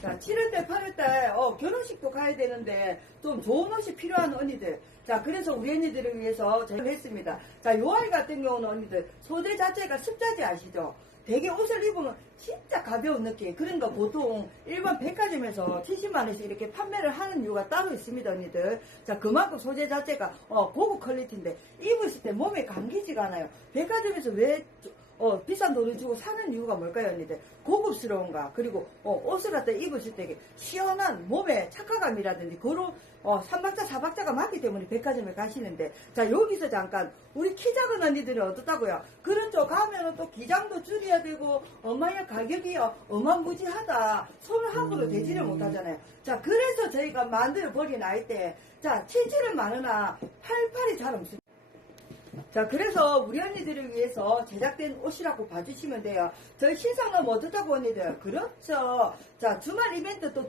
자, 7월달, 8월달, 어, 결혼식도 가야 되는데, 좀 좋은 옷이 필요한 언니들. 자, 그래서 우리 언니들을 위해서 저희가 했습니다. 자, 요 아이 같은 경우는 언니들, 소재 자체가 습자재 아시죠? 되게 옷을 입으면 진짜 가벼운 느낌. 그러니까 보통 일반 백화점에서 70만원씩 이렇게 판매를 하는 이유가 따로 있습니다, 언니들. 자, 그만큼 소재 자체가, 어, 고급 퀄리티인데, 입으실 때 몸에 감기지가 않아요. 백화점에서 왜, 어, 비싼 돈을 주고 사는 이유가 뭘까요, 언니들? 고급스러운가? 그리고, 어, 옷을 갖다 입으실 때 시원한 몸의 착화감이라든지, 그런, 어, 3박자, 4박자가 맞기 때문에 백화점에 가시는데, 자, 여기서 잠깐, 우리 키 작은 언니들은 어떻다고요? 그런 쪽 가면은 또 기장도 줄여야 되고, 엄마야 가격이 어, 어마무지하다. 손을 함부로 대지를 못하잖아요. 자, 그래서 저희가 만들어 버린 아이 때, 자, 77은 많으나 88이 잘 없습니다. 자, 그래서 우리 언니들을 위해서 제작된 옷이라고 봐주시면 돼요. 저희 신상은 뭐 어떻다고 언니들? 그렇죠. 자, 주말 이벤트 또